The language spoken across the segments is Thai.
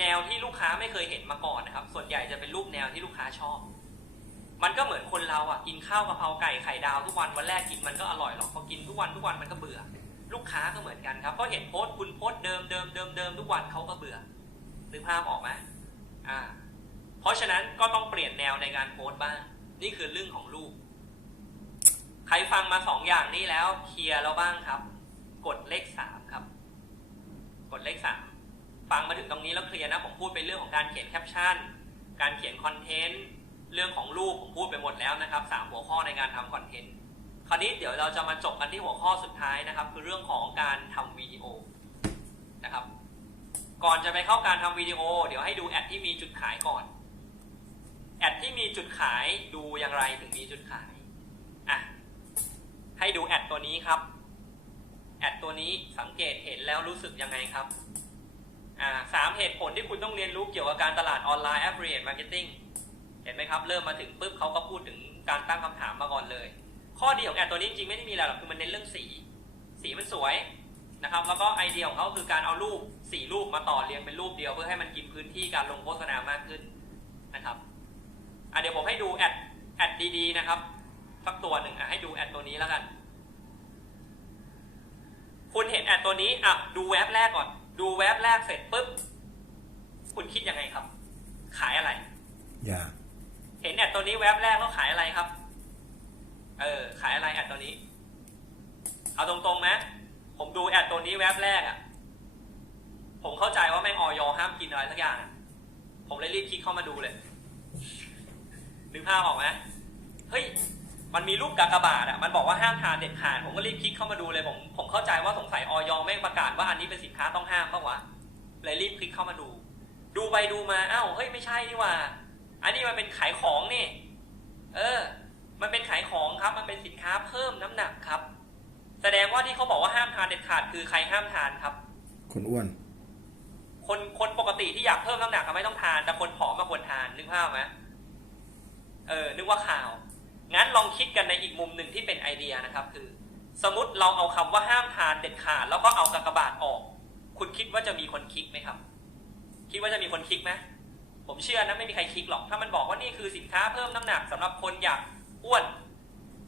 แนวที่ลูกค้าไม่เคยเห็นมาก่อนนะครับ ส่วนใหญ่จะเป็นรูปแนวที่ลูกค้าชอบ มันก็เหมือนคนเราอะกินข้าวกะเพราไก่ไข่ดาวทุกวันวันแรกกินมันก็อร่อยหรอกพอกินทุกวันทุกวันมันก็เบื่อ ลูกค้าก็เหมือนกันครับก็เห็นโพสต์คุณโพสต์เดิมเดิมเดิมเดิมทุกวันเขาก็เบื่อนึกภาพออกไหมอ่า เพราะฉะนั้นก็ต้องเปลี่ยนแนวในการโพสต์บ้าง นี่คือเรื่องของลูกใครฟังมาสองอย่างนี้แล้วเคลียร์แล้วบ้างครับ กดเลขสามครับ กดเลขสาม ฟังมาถึงตรงนี้แล้วเคลียร์นะ ผมพูดไปเรื่องของการเขียนแคปชั่น การเขียนคอนเทนต์เรื่องของรูปผมพูดไปหมดแล้วนะครับสามหัวข้อในการทำคอนเทนต์คราวนี้เดี๋ยวเราจะมาจบกันที่หัวข้อสุดท้ายนะครับ คือเรื่องของการทำวิดีโอนะครับ ก่อนจะไปเข้าการทำวิดีโอ เดี๋ยวให้ดูแอดที่มีจุดขายก่อนแอดที่มีจุดขายดูอย่างไรถึงมีจุดขายอะให้ดูแอดตัวนี้ครับแอดตัวนี้สังเกตเห็นแล้วรู้สึกยังไงครับ สามเหตุผลที่คุณต้องเรียนรู้เกี่ยวกับการตลาดออนไลน์ affiliate marketing เห็นไหมครับ เริ่มมาถึงปุ๊บเขาก็พูดถึงการตั้งคำถามมาก่อนเลย ข้อดีของแอดตัวนี้จริงๆไม่ได้มีอะไรหรอกคือมันเน้นเรื่องสี สีมันสวยนะครับ แล้วก็ไอเดียของเขาคือการเอารูปสี่รูปมาต่อเรียงเป็นรูปเดียว เพื่อให้มันกินพื้นที่การลงโฆษณามากขึ้นนะครับอะเดี๋ยวผมให้ดูแอดแอดดีๆนะครับสักตัวหนึ่งอะให้ดูแอดตัวนี้แล้วกัน คุณเห็นแอดตัวนี้อะดูเว็บแรกก่อน ดูเว็บแรกเสร็จปุ๊บ คุณคิดยังไงครับ ขายอะไร อย่า เห็นแอดตัวนี้เว็บแรกแล้วขายอะไรครับ เออ ขายอะไรแอดตัวนี้ เอาตรงๆนะผมดูแอดตัวนี้เว็บแรกอะ่ะ ผมเข้าใจว่าแม่งออยห้ามกินอะไรสักอย่างอะผมเลยรีบคลิกเข้ามาดูเลยนึกภาพออกไหมเฮ้ย มันมีรูปกากบาทอะ่ะมันบอกว่าห้ามทานเด็ดขาดผมก็รีบคลิกเข้ามาดูเลยผมผมเข้าใจว่าสงสัยออยแม่งประกาศว่าอันนี้เป็นสินค้าต้องห้ามปะวะเลยรีบคลิกเข้ามาดู ดูไปดูมาอ้าวเฮ้ยไม่ใช่นี่หว่า อันนี้มันเป็นขายของนี่ เออ มันเป็นขายของครับ มันเป็นสินค้าเพิ่มน้ำหนักครับ แสดงว่าที่เขาบอกว่าห้ามทานเด็ดขาดคือใครห้ามทานครับ คนอ้วน คนคนปกติที่อยากเพิ่มน้ำหนักก็ไม่ต้องทาน แต่คนผอมมาควรทานนึกภาพไหมเออ นึกว่าข่าว งั้นลองคิดกันในอีกมุมหนึ่งที่เป็นไอเดียนะครับ คือ สมมติเราเอาคำว่าห้ามทานเด็ดขาดแล้วก็เอากากบาทออก คุณคิดว่าจะมีคนคลิกไหมครับ คิดว่าจะมีคนคลิกไหมผมเชื่อนะไม่มีใครคลิกหรอก ถ้ามันบอกว่านี่คือสินค้าเพิ่มน้ำหนักสำหรับคนอยากอ้วน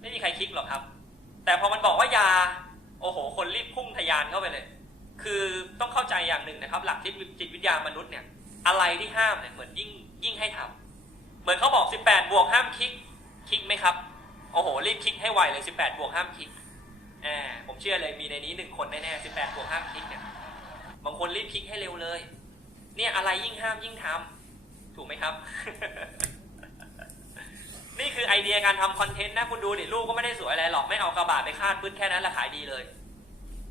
ไม่มีใครคลิกหรอกครับ แต่พอมันบอกว่ายา โอ้โห คนรีบพุ่งทะยานเข้าไปเลย คือต้องเข้าใจอย่างหนึ่งนะครับ หลักจิตจิตวิทยามนุษย์เนี่ย อะไรที่ห้ามเนี่ยเหมือนยิ่งยิ่งให้ทำเหมือนเขาบอก 18 บวกห้ามคลิก คลิกไหมครับ โอ้โห รีบคลิกให้ไวเลย 18 บวกห้ามคลิกอ่าผมเชื่อเลยมีในนี้หนึ่งคนแน่ๆ18 บวกห้ามคลิกเนี่ยบางคนรีบคลิกให้เร็วเลย เนี่ยอะไรยิ่งห้ามยิ่งทำถูกไหมครับ นี่คือไอเดียการทำคอนเทนต์นะคุณดูดิรูปก็ไม่ได้สวยอะไรหรอกไม่เอากระบาดไปคาดพื้นแค่นั้นแหละขายดีเลย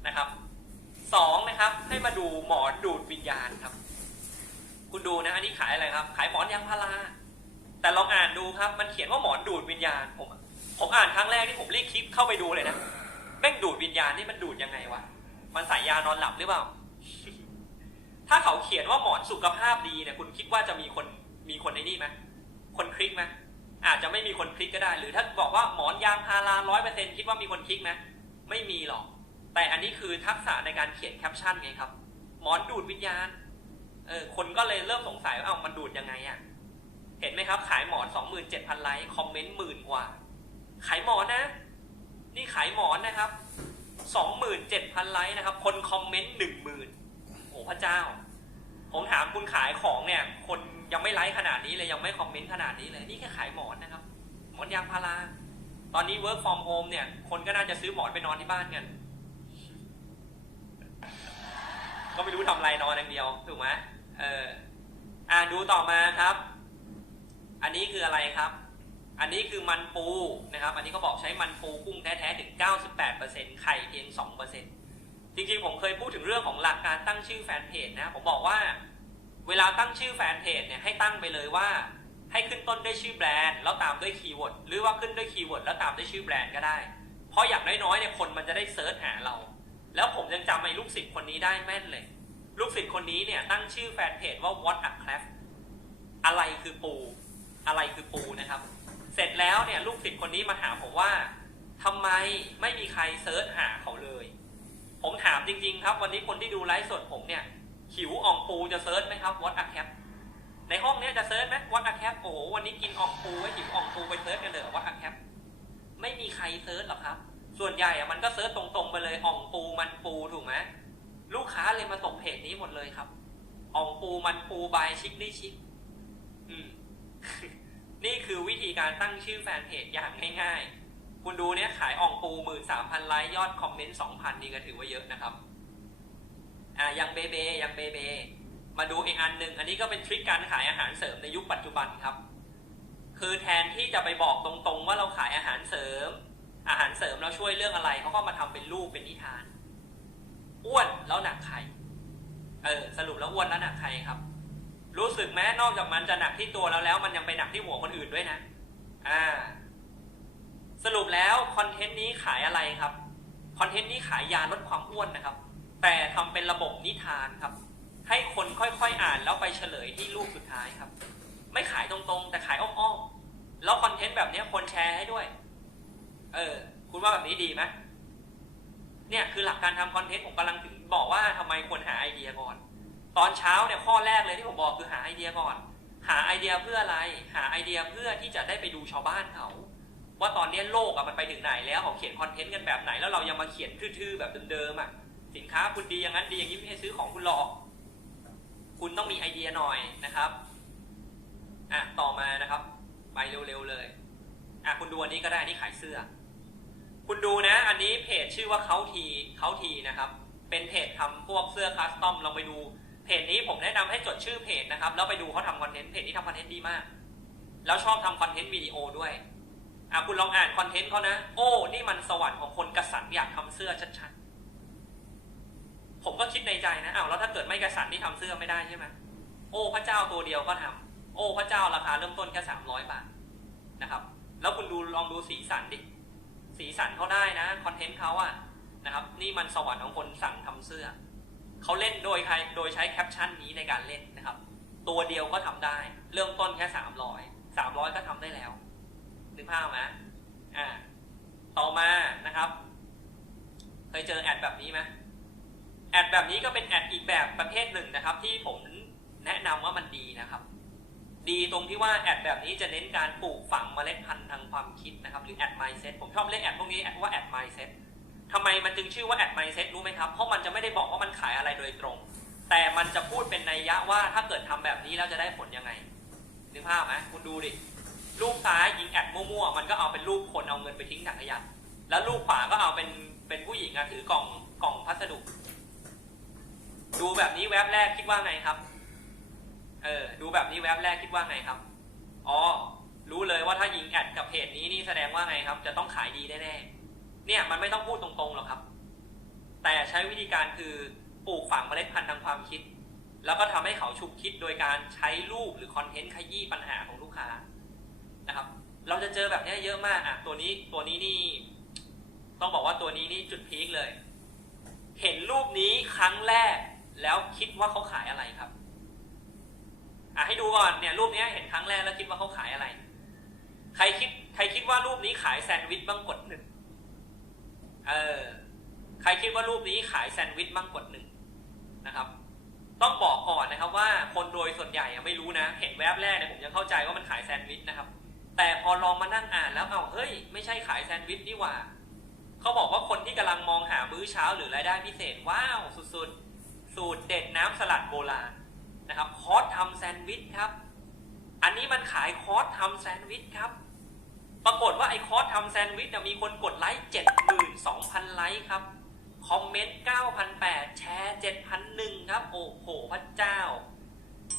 นะครับสองนะครับให้มาดูหมอนดูดวิญญาณครับ คุณดูนะอันนี้ขายอะไรครับ ขายหมอนยางพารา แต่ลองอ่านดูครับ มันเขียนว่าหมอนดูดวิญญาณผม ผมอ่านครั้งแรกที่ผมรีบคลิปเข้าไปดูเลยนะแม่งดูดวิญญาณนี่มันดูดยังไงวะ มันใส่ยานอนหลับหรือเปล่า ถ้าเขาเขียนว่าหมอนสุขภาพดีเนี่ย คุณคิดว่าจะมีคนมีคนในนี่ไหมคนคลิกไหมอาจจะไม่มีคนคลิกก็ได้ หรือถ้าบอกว่าหมอนยางพาราร้อยเปอร์เซ็นคิดว่ามีคนคลิกไหมไม่มีหรอก แต่อันนี้คือทักษะในการเขียนแคปชั่นไงครับ หมอนดูดวิญญาณ เออ คนก็เลยเริ่มสงสัยว่าเอ้ามันดูดยังไงอะ่ะ เห็นไหมครับ ขายหมอนสองหมื่นเจ็ดพันไลค์คอมเมนต์หมื่นกว่า ขายหมอนนะ นี่ขายหมอนนะครับสองหมื่นเจ็ดพันไลค์นะครับ คนคอมเมนต์หนึ่งหมื่นโอ้พระเจ้า ผมถามคุณขายของเนี่ย คนยังไม่ไลค์ขนาดนี้เลยยังไม่คอมเมนต์ขนาดนี้เลย นี่แค่ขายหมอนนะครับ หมอนยางพาราตอนนี้ work from home เนี่ย คนก็น่าจะซื้อหมอนไปนอนที่บ้านกัน ก็ไม่รู้ทำไรนอนอย่างเดียว ถูกไหมเออ อ่าดูต่อมาครับ อันนี้คืออะไรครับ อันนี้คือมันปูนะครับ อันนี้เขาบอกใช้มันปูกุ้งแท้ๆถึง 98%ไข่เพียง 2%จริงๆ ผมเคยพูดถึงเรื่องของหลักการตั้งชื่อแฟนเพจนะ ผมบอกว่าเวลาตั้งชื่อแฟนเพจเนี่ยให้ตั้งไปเลยว่า ให้ขึ้นต้นด้วยชื่อแบรนด์แล้วตามด้วยคีย์เวิร์ดหรือว่าขึ้นด้วยคีย์เวิร์ดแล้วตามด้วยชื่อแบรนด์ก็ได้ เพราะอย่างน้อยๆเนี่ยคนมันจะได้เซิร์ชหาเรา แล้วผมยังจำไอ้ลูกศิษย์คนนี้ได้แม่นเลย ลูกศิษย์คนนี้เนี่ยตั้งชื่อแฟนเพจว่า what a craft อะไรคือปู อะไรคือปูนะครับ เสร็จแล้วเนี่ยลูกศิษย์คนนี้มาถามผมว่าทำไมไม่มีใครเซิร์ชหาเขาเลย ผมถามจริงๆ ครับ วันนี้คนที่ดูไลฟ์สดผมเนี่ยหิวอ่องปูจะเซิร์ชไหมครับ what a cap ในห้องเนี้ยจะเซิร์ชไหม what a cap โอ้โหวันนี้กินอ่องปูไว้หิวอ่องปูไปเซิร์ชกันเลย what a cap ไม่มีใครเซิร์ชหรอกครับ ส่วนใหญ่อะมันก็เซิร์ชตรงๆไปเลยอ่องปูมันปูถูกไหมลูกค้าเลยมาตกเพจนี้หมดเลยครับอ่องปูมันปูบายชิคนี่ชิคอืม นี่คือวิธีการตั้งชื่อแฟนเพจอย่างง่ายๆ คุณดูเนี่ยขายอ่องปูหมื่นสามพันไลค์ยอดคอมเมนต์สองพันนี่ก็ถือว่าเยอะนะครับ อ่ายังเบเบยังเบเบ มาดูอีกอันหนึ่งอันนี้ก็เป็นทริคการขายอาหารเสริมในยุคปัจจุบันครับ คือแทนที่จะไปบอกตรงๆ ว่าเราขายอาหารเสริม อาหารเสริมเราช่วยเรื่องอะไรเขาก็มาทำเป็นรูปเป็นนิทาน อ้วนแล้วหนักใครเออสรุปแล้วอ้วนแล้วหนักใครครับ รู้สึกไหมนอกจากมันจะหนักที่ตัวเราแล้ว มันยังไปหนักที่หัวคนอื่นด้วยนะ อ่า สรุปแล้วคอนเทนต์นี้ขายอะไรครับ คอนเทนต์นี้ขายยาลดความอ้วนนะครับ แต่ทำเป็นระบบนิทานครับ ให้คนค่อยๆอ่านแล้วไปเฉลยที่รูปสุดท้ายครับ ไม่ขายตรงๆ แต่ขายอ้อมๆ แล้วคอนเทนต์แบบนี้คนแชร์ให้ด้วย เออ คุณว่าแบบนี้ดีไหมเนี่ยคือหลักการทำคอนเทนต์ผมกำลังถึงบอกว่าทำไมควรหาไอเดียก่อน ตอนเช้าเนี่ยข้อแรกเลยที่ผมบอกคือหาไอเดียก่อน หาไอเดียเพื่ออะไร หาไอเดียเพื่อที่จะได้ไปดูชาวบ้านเขา ว่าตอนนี้โลกอะมันไปถึงไหนแล้วเขาเขียนคอนเทนต์กันแบบไหนแล้วเรายังมาเขียนทื่อๆแบบเดิมๆอะสินค้าคุณดีอย่างนั้นดีอย่างนี้ไม่ให้ซื้อของคุณหรอก คุณต้องมีไอเดียหน่อยนะครับอะต่อมานะครับ ไปเร็วๆเลยอะคุณดูอันนี้ก็ได้อันนี้ขายเสื้อ คุณดูนะ อันนี้เพจชื่อว่าเขาทีเขาทีนะครับ เป็นเพจทำพวกเสื้อคัสตอมลองไปดู เพจนี้ผมแนะนำให้จดชื่อเพจนะครับแล้วไปดูเขาทำคอนเทนต์เพจนี้ทำคอนเทนต์ดีมาก แล้วชอบทำคอนเทนต์วิดีโอด้วยอะคุณลองอ่านคอนเทนต์เขานะ โอ้ นี่มันสวรรค์ของคนกระสันอยากทำเสื้อชัดๆ ผมก็คิดในใจนะอ้าวแล้วถ้าเกิดไม่กระสันที่ทำเสื้อไม่ได้ใช่ไหมโอ้พระเจ้าตัวเดียวก็ทำโอ้พระเจ้าราคาเริ่มต้นแค่สามร้อยบาทนะครับ แล้วคุณดูลองดูสีสันดิ สีสันเขาได้นะคอนเทนต์เขาอะนะครับ นี่มันสวรรค์ของคนสั่งทำเสื้อ เขาเล่นโดยใครโดยใช้แคปชั่นนี้ในการเล่นนะครับ ตัวเดียวก็ทำได้ เริ่มต้นแค่สามร้อยสามร้อยก็ทำได้แล้วนึกภาพไหมอ่าต่อมานะครับเคยเจอแอดแบบนี้ไหมแอดแบบนี้ก็เป็นแอดอีกแบบประเภทหนึ่งนะครับ ที่ผมแนะนำว่ามันดีนะครับ ดีตรงที่ว่าแอดแบบนี้จะเน้นการปลูกฝังเมล็ดพันธุ์ทางความคิดนะครับ หรือแอด mindset ผมชอบเรียกแอดพวกนี้แอดว่าแอด mindset ทำไมมันจึงชื่อว่าแอด mindset รู้ไหมครับ เพราะมันจะไม่ได้บอกว่ามันขายอะไรโดยตรง แต่มันจะพูดเป็นนัยยะว่าถ้าเกิดทำแบบนี้แล้วจะได้ผลยังไงนึกภาพไหมคุณดูดิรูปซ้ายยิงแอดมั่วๆมันก็เอาเป็นรูปคนเอาเงินไปทิ้งถังขยะแล้วรูปขวาก็เอาเป็นเป็นผู้หญิงอะถือกล่องกล่องพัสดุ ดูแบบนี้แว็บแรกคิดว่าไงครับ เออดูแบบนี้แว็บแรกคิดว่าไงครับอ๋อรู้เลยว่าถ้ายิงแอดกับเพจนี้นี่แสดงว่าไงครับ จะต้องขายดีแน่ๆ เนี่ยมันไม่ต้องพูดตรงๆหรอกครับ แต่ใช้วิธีการคือปลูกฝังเมล็ดพันธุ์ทางความคิด แล้วก็ทำให้เขาฉุกคิดโดยการใช้รูปหรือคอนเทนต์ขยี้ปัญหาของลูกค้านะครับ เราจะเจอแบบนี้เยอะมากอะตัวนี้ตัวนี้นี่ ต้องบอกว่าตัวนี้นี่จุดพีคเลย เห็นรูปนี้ครั้งแรกแล้วคิดว่าเขาขายอะไรครับอะให้ดูก่อนเนี่ยรูปนี้เห็นครั้งแรกแล้วคิดว่าเขาขายอะไร ใครคิด ใครคิดว่ารูปนี้ขายแซนด์วิชบ้างกดหนึ่ง เออ ใครคิดว่ารูปนี้ขายแซนด์วิชบ้างกดหนึ่งนะครับ ต้องบอกก่อนนะครับว่าคนโดยส่วนใหญ่ไม่รู้นะ เห็นแวบแรกเนี่ยผมยังเข้าใจว่ามันขายแซนด์วิชนะครับ แต่พอลองมานั่งอ่านแล้วเอาเฮ้ย ไม่ใช่ขายแซนด์วิชนี่หว่าเขาบอกว่าคนที่กำลังมองหามื้อเช้าหรือรายได้พิเศษว้าวสุดๆ สูตรเด็ดน้ำสลัดโบราณนะครับ คอร์สทำแซนด์วิชครับ อันนี้มันขายคอร์สทำแซนด์วิชครับ ปรากฏว่าไอ้คอร์สทำแซนด์วิชเนี่ยมีคนกดไลค์72,000 ไลค์ครับ คอมเมนต์ 9,800 แชร์7,001ครับ โอ้โห พระเจ้า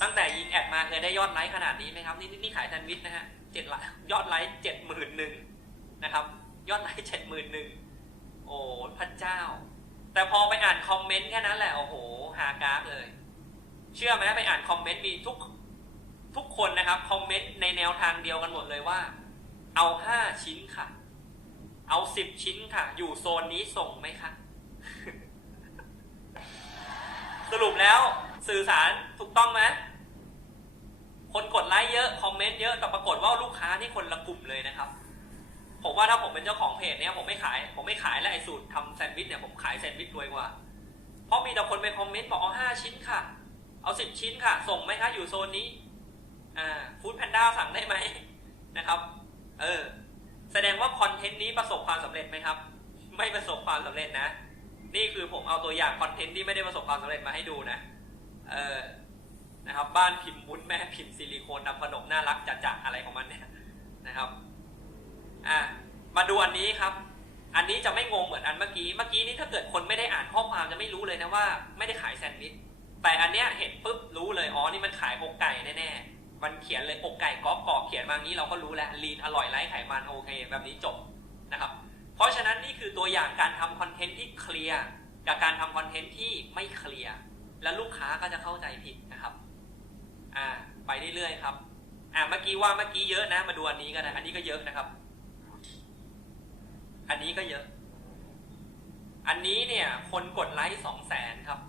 ตั้งแต่ยิงแอดมาเคยได้ยอดไลค์ขนาดนี้ไหมครับ นี่นี่ขายแซนด์วิชนะฮะเจ็ดไลค์ยอดไลค์71,000นะครับ ยอดไลค์71,000โอ้พระเจ้า แต่พอไปอ่านคอมเมนต์แค่นั้นแหละโอ้โหหากราฟเลย เชื่อไหมไปอ่านคอมเมนต์มีทุกทุกคนนะครับคอมเมนต์ในแนวทางเดียวกันหมดเลยว่า เอา5ชิ้นค่ะ เอา10ชิ้นค่ะ อยู่โซนนี้ส่งไหมคะ สรุปแล้วสื่อสารถูกต้องไหมคนกดไลค์เยอะ คอมเมนต์เยอะแต่ปรากฏว่าลูกค้านี่คนละกลุ่มเลยนะครับ ผมว่าถ้าผมเป็นเจ้าของเพจเนี้ยผมไม่ขาย ผมไม่ขายแล้วไอ้สูตรทำแซนด์วิชเนี่ยผมขายแซนด์วิชรวยกว่า เพราะมีแต่คนไปคอมเมนต์บอกเอาห้าชิ้นค่ะ เอาสิบชิ้นค่ะ ส่งไหมคะอยู่โซนนี้ อ่าฟู้ดแพนด้าสั่งได้ไหมนะครับ เออ แสดงว่าคอนเทนต์นี้ประสบความสำเร็จไหมครับ ไม่ประสบความสำเร็จนะ นี่คือผมเอาตัวอย่างคอนเทนต์ที่ไม่ได้ประสบความสำเร็จมาให้ดูนะ เออ นะครับ บ้านพิมพ์วุ้นแม่พิมพ์ซิลิโคนทำขนมน่ารักจัดๆอะไรของมันเนี่ยนะครับ อะ มาดูอันนี้ครับ อันนี้จะไม่งงเหมือนอันเมื่อกี้ เมื่อกี้นี้ถ้าเกิดคนไม่ได้อ่านข้อความจะไม่รู้เลยนะว่า ไม่ได้ขายแซนด์วิช แต่อันเนี้ยเห็นปุ๊บรู้เลย อ๋อ นี่มันขายอกไก่แน่ๆ มันเขียนเลยอกไก่กรอบกรอบเขียนมางี้เราก็รู้แล้วลีนอร่อยไร้ไขมันโอเคแบบนี้จบนะครับ เพราะฉะนั้นนี่คือตัวอย่างการทำคอนเทนต์ที่เคลียร์กับการทำคอนเทนต์ที่ไม่เคลียร์แล้วลูกค้าก็จะเข้าใจผิดนะครับ อ่า ไปเรื่อยๆครับ อ่าเมื่อกี้ว่าเมื่อกี้เยอะนะ มาดูอันนี้ก็ได้อันนี้ก็เยอะนะครับ อันนี้ก็เยอะ อันนี้เนี่ย คนกดไลค์สองแสนครับ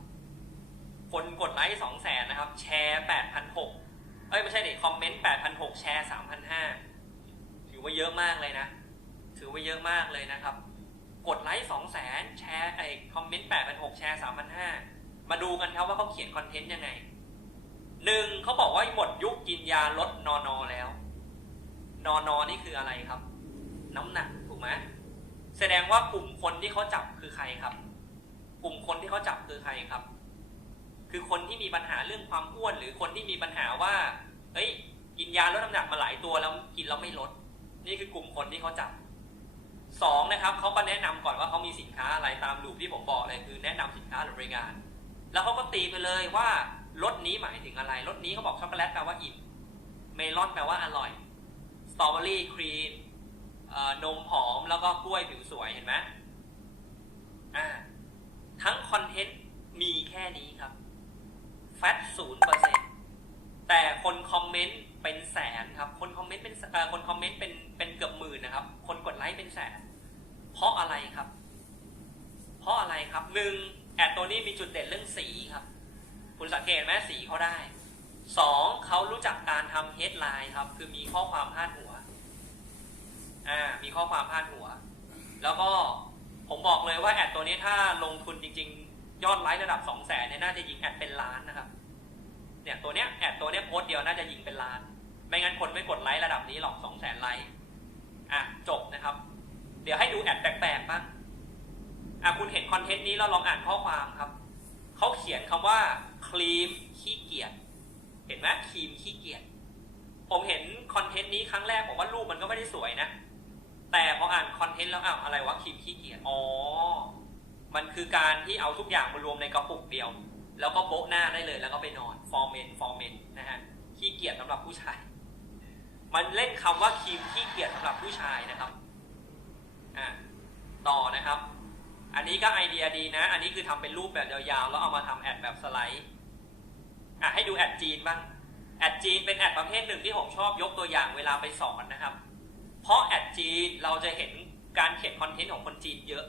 คนกดไลค์สองแสนนะครับ แชร์แปดพันหก เอ้ยไม่ใช่ดิคอมเมนต์แปดพันหกแชร์สามพันห้าถือว่าเยอะมากเลยนะ ถือว่าเยอะมากเลยนะครับ กดไลค์สองแสนแชร์ไอ้คอมเมนต์แปดพันหกแชร์สามพันห้ามาดูกันครับว่าเขาเขียนคอนเทนต์ยังไงหนึ่งเขาบอกว่าหมดยุคกินยาลดนอนอแล้ว นอนอนี่คืออะไรครับ น้ำหนักถูกไหมแสดงว่ากลุ่มคนที่เขาจับคือใครครับ กลุ่มคนที่เขาจับคือใครครับ คือคนที่มีปัญหาเรื่องความอ้วน หรือคนที่มีปัญหาว่าเอ้ยกินยาลดน้ำหนักมาหลายตัวแล้วกินแล้วไม่ลด นี่คือกลุ่มคนที่เขาจับสองนะครับเขาก็แนะนำก่อนว่าเขามีสินค้าอะไรตามรูปที่ผมบอกเลยคือแนะนำสินค้าหรือบริการ แล้วเขาก็ตีไปเลยว่ารสนี้หมายถึงอะไรรสนี้เขาบอกช็อกโกแลตแปลว่าอิ่มเมลอนแปลว่าอร่อยสตรอเบอรี่ครีมนมหอมแล้วก็กล้วยผิวสวยเห็นไหมอ่าทั้งคอนเทนต์มีแค่นี้ครับ แฟตศูนย์เปอร์เซ็นต์แต่คนคอมเมนต์เป็นแสนครับ คนคอมเมนต์เป็นคนคอมเมนต์เป็นเป็นเกือบหมื่นนะครับ คนกดไลค์เป็นแสน เพราะอะไรครับ เพราะอะไรครับหนึ่งแอดตัวนี้มีจุดเด่นเรื่องสีครับ คุณสังเกตไหมสีเขาได้สองเขารู้จักการทำเฮดไลน์ครับ คือมีข้อความพาดหัว อ่า มีข้อความพาดหัว แล้วก็ผมบอกเลยว่าแอดตัวนี้ถ้าลงทุนจริง ๆ ยอดไลค์ระดับสองแสนเนี่ยน่าจะยิงแอดเป็นล้านนะครับ เนี่ยตัวเนี้ยแอดตัวเนี้ยโพสต์เดียวน่าจะยิงเป็นล้าน ไม่งั้นคนไม่กดไลค์ระดับนี้หรอกสองแสนไลค์อะจบนะครับ เดี๋ยวให้ดูแอดแปลกๆบ้างอะคุณเห็นคอนเทนต์นี้แล้วลองอ่านข้อความครับเขาเขียนคำว่าครีมขี้เกียจเห็นไหมครีมขี้เกียจผมเห็นคอนเทนต์นี้ครั้งแรกผมว่ารูปมันก็ไม่ได้สวยนะ แต่พออ่านคอนเทนต์แล้วอ้าวอะไรวะครีมขี้เกียจอ๋อ มันคือการที่เอาทุกอย่างมารวมในกระปุกเดียว แล้วก็โบ๊ะหน้าได้เลย แล้วก็ไปนอนฟอร์เมนฟอร์เมนนะฮะขี้เกียจสำหรับผู้ชาย มันเล่นคำว่าครีมขี้เกียจสำหรับผู้ชายนะครับอ่าต่อนะครับ อันนี้ก็ไอเดียดีนะ อันนี้คือทำเป็นรูปแบบยาวๆแล้วเอามาทำแอดแบบสไลด์อะให้ดูแอดจีนบ้างแอดจีนเป็นแอดประเภทหนึ่งที่ผมชอบยกตัวอย่างเวลาไปสอนนะครับ เพราะแอดจีนเราจะเห็นการเขียนคอนเทนต์ของคนจีนเยอะ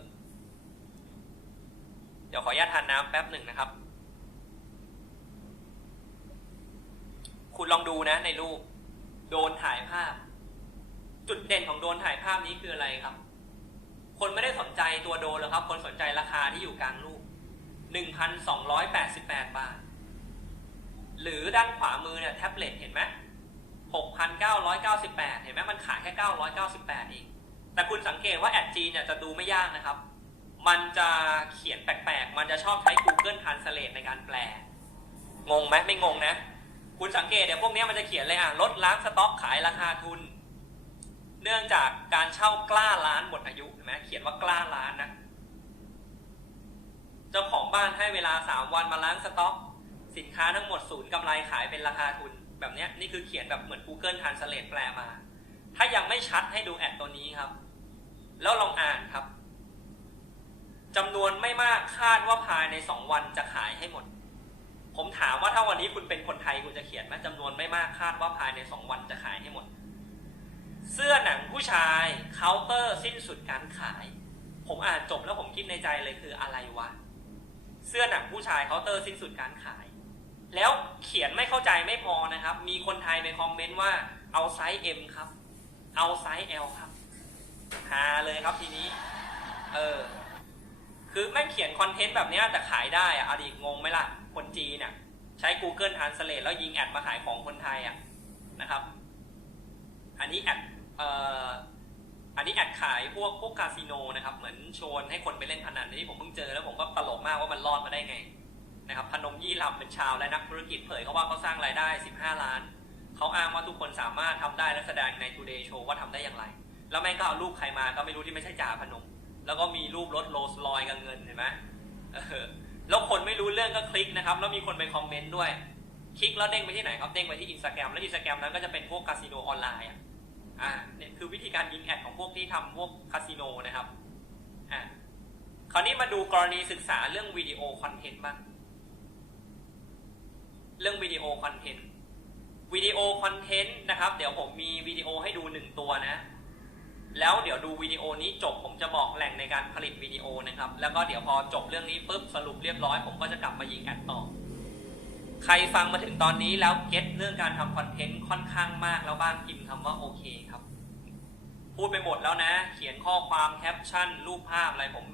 เดี๋ยวขออนุญาตทานน้ำแป๊บหนึ่งนะครับ คุณลองดูนะในรูป โดนถ่ายภาพ จุดเด่นของโดนถ่ายภาพนี้คืออะไรครับ คนไม่ได้สนใจตัวโดนหรอกครับ คนสนใจราคาที่อยู่กลางรูป 1,288 บาท หรือด้านขวามือเนี่ยแท็บเล็ตเห็นไหม6,998 เห็นไหมมันขายแค่ 998เองแต่คุณสังเกตว่าแอดจีเนี่ยจะดูไม่ยากนะครับ มันจะเขียนแปลกๆ มันจะชอบใช้ Google Translate ในการแปล งงไหมไม่งงนะ คุณสังเกตเดี๋ยวพวกนี้มันจะเขียนเลยอะลดล้างสต็อกขายราคาทุน เนื่องจากการเช่ากล้าล้านหมดอายุเห็นไหมเขียนว่ากล้าล้านนะ เจ้าของบ้านให้เวลา3วันมาล้างสต็อก สินค้าทั้งหมดศูนย์กำไรขายเป็นราคาทุน แบบเนี้ยนี่คือเขียนแบบเหมือน Google Translate แปลมา ถ้ายังไม่ชัดให้ดูแอดตัวนี้ครับ แล้วลองอ่านครับ จำนวนไม่มากคาดว่าภายใน2วันจะขายให้หมด ผมถามว่าถ้าวันนี้คุณเป็นคนไทยคุณจะเขียนไหมจำนวนไม่มากคาดว่าภายใน2วันจะขายให้หมด เสื้อหนังผู้ชายเคาน์เตอร์สิ้นสุดการขาย ผมอ่านจบแล้วผมคิดในใจเลยคืออะไรวะเสื้อหนังผู้ชายเคาน์เตอร์สิ้นสุดการขาย แล้วเขียนไม่เข้าใจไม่พอนะครับ มีคนไทยไปคอมเมนต์ว่าเอาไซส์ M ครับ เอาไซส์ L ครับหาเลยครับทีนี้ เออ คือแม่งเขียนคอนเทนต์แบบนี้แต่ขายได้อะอดีตงงไหมล่ะ คนจีนเนี่ยใช้ Google Translate แล้วยิงแอดมาขายของคนไทยอะนะครับ อันนี้แอดเอ่ออันนี้แอดขายพวกพวกคาสิโนนะครับ เหมือนชวนให้คนไปเล่นพนันอันนี้ผมเพิ่งเจอแล้วผมก็ตลกมากว่ามันรอดมาได้ไงนะครับพนมยี่ลำเป็นชาวและนักธุรกิจเผยเขาว่าเขาสร้างรายได้ 15 ล้าน เขาอ้างว่าทุกคนสามารถทำได้และแสดงใน Today Show ว่าทำได้อย่างไร แล้วแม่งก็เอารูปใครมาก็ไม่รู้ที่ไม่ใช่จ่าพนม แล้วก็มีรูปรถโรลส์รอยกับเงินเห็นไหมแล้วคนไม่รู้เรื่องก็คลิกนะครับ แล้วมีคนไปคอมเมนต์ด้วย คลิกแล้วเด้งไปที่ไหนครับ เด้งไปที่อินสตาแกรมแล้วอินสตาแกรมนั้นก็จะเป็นพวกคาสิโนออนไลน์อะ อ่า เนี่ยคือวิธีการยิงแอดของพวกที่ทำพวกคาสิโนนะครับ อ่าคราวนี้มาดูกรณีศึกษาเรื่องวิดีโอคอนเทนต์บ้าง เรื่องวิดีโอคอนเทนต์ วิดีโอคอนเทนต์นะครับ เดี๋ยวผมมีวิดีโอให้ดูหนึ่งตัวนะ แล้วเดี๋ยวดูวิดีโอนี้จบผมจะบอกแหล่งในการผลิตวิดีโอนะครับ แล้วก็เดี๋ยวพอจบเรื่องนี้ปุ๊บสรุปเรียบร้อย ผมก็จะกลับมายิงแอดต่อ ใครฟังมาถึงตอนนี้แล้วเก็ตเรื่องการทำคอนเทนต์ค่อนข้างมากแล้วบ้างพิมพ์คำว่าโอเคครับ พูดไปหมดแล้วนะ เขียนข้อความแคปชั่น รูปภาพอะไรผม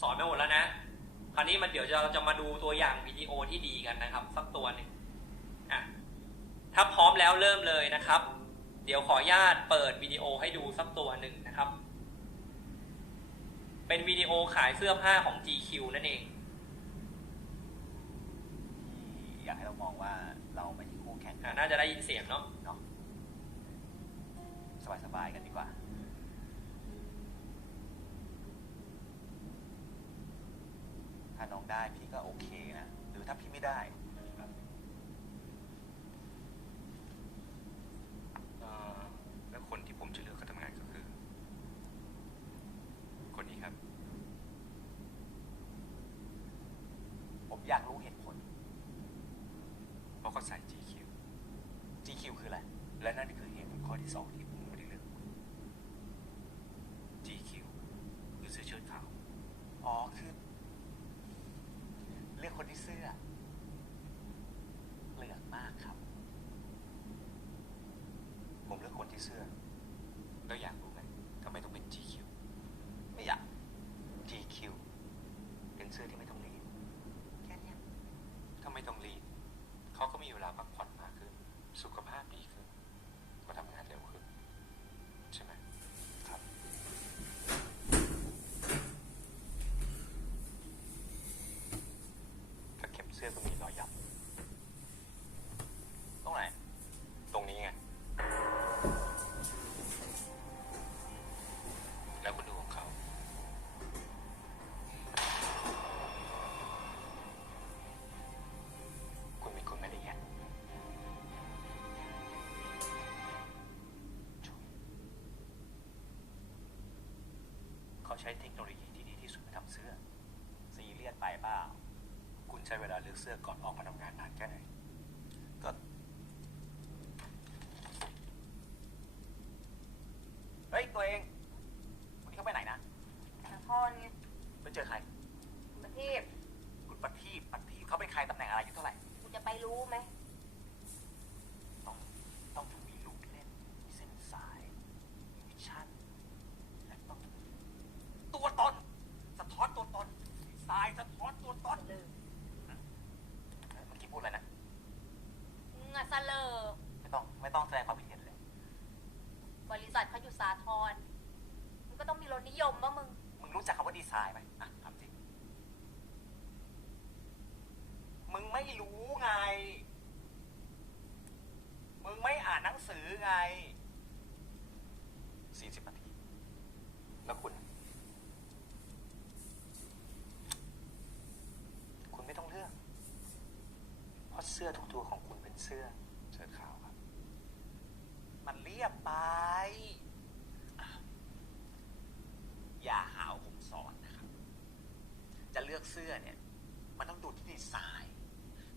สอนไปหมดแล้วนะ คราวนี้มันเดี๋ยวเราจะมาดูตัวอย่างวิดีโอที่ดีกันนะครับ สักตัวหนึ่งอะถ้าพร้อมแล้วเริ่มเลยนะครับ เดี๋ยวขออนุญาตเปิดวิดีโอให้ดูสักตัวหนึ่งนะครับ เป็นวิดีโอขายเสื้อผ้าของ GQ นั่นเองที่อยากให้เรามองว่าเราไม่ใช่คู่แข่งอะน่าจะได้ยินเสียงเนาะเนาะสบายๆกันดีกว่าถ้าน้องได้พี่ก็โอเคนะ หรือถ้าพี่ไม่ได้ เอ่อแล้วคนที่ผมจะเลือกเขาทำงานก็คือ คนนี้ครับ ผมอยากรู้เหตุผล เพราะเขาใส่ GQ GQ คืออะไร และนั่นคือเหตุผลข้อที่สองที่ผมไม่ได้เลือก GQ คือเสื้อเชิ้ตขาว อ๋อ คือ เลือกคนที่เสื้อเลือกมากครับ ผมเลือกคนที่เสื้อ แล้วอยากรู้ไหมทำไมต้องเป็น GQ ไม่อยาก GQ เป็นเสื้อที่ไม่ต้องรีดแค่เนี้ย ถ้าไม่ต้องรีดเขาก็มีเวลาพักผ่อนมากขึ้น สุขภาพดีขึ้น ก็ทำงานเร็วขึ้น ใช่ไหม ครับ ถ้าเข็มเสื้อก็มีรอยยับ ตรงไหน ตรงนี้ไง แล้วคุณดูของเขา คุณเป็นคนไม่ละเอียดเขาใช้เทคโนโลยีที่ดีที่สุดมาทำเสื้อ ซีเรียสไปเปล่า คุณใช้เวลาเลือกเสื้อก่อนออกมาทำงานนานแค่ไหน ก็ เฮ้ย ตัวเอง วันนี้เขาไปไหนนะ สาครไง ไปเจอใคร ประทีป คุณปัทีปปัทีปเขาเป็นใครตำแหน่งอะไรอยู่เท่าไหร่ กูจะไปรู้ไหม ต้องต้องมีลูกเล่น มีเส้นสาย มีวิชั่น และต้อง ตัวตน สะท้อนตัวตนสายสะท้อนตัวตน ลืม เอ้ยเมื่อกี้พูดอะไรนะ มึงอะเสลอไม่ต้องไม่ต้องแสดงความคิดเห็นเลย บริษัทเขาอยู่สาทรมึงก็ต้องมีรสนิยมว่ามึง มึงรู้จักคำว่าดีไซน์ไหมอะถามจริง มึงไม่รู้ไง มึงไม่อ่านหนังสือไง40นาที แล้วคุณ คุณไม่ต้องเลือก เพราะเสื้อทุกตัวของคุณเป็นเสื้อเชิ้ตขาวครับ มันเรียบไป อย่าหาวผมสอนนะครับ จะเลือกเสื้อเนี่ย มันต้องดูที่ดีไซน์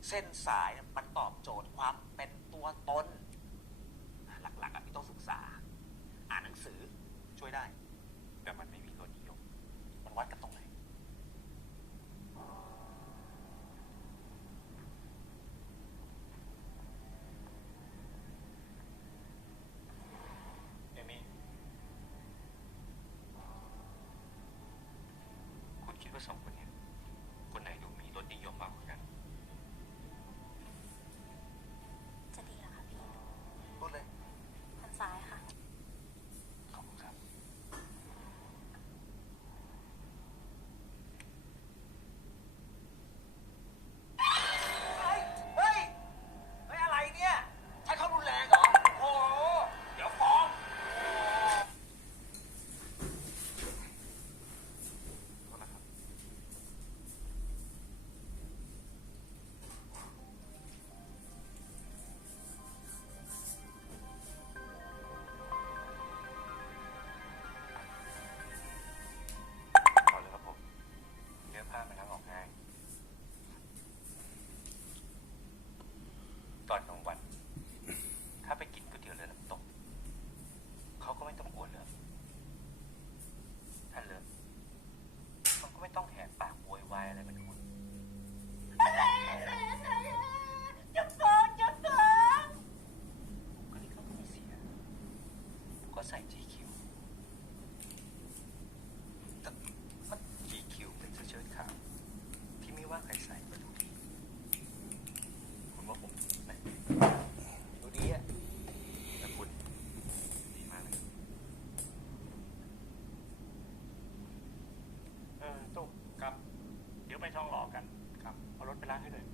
เส้นสายมันตอบโจทย์ความเป็นตัวตน อตุ๊กครับ เดี๋ยวไปทองหล่อกันครับเอารถไปล้างให้เลย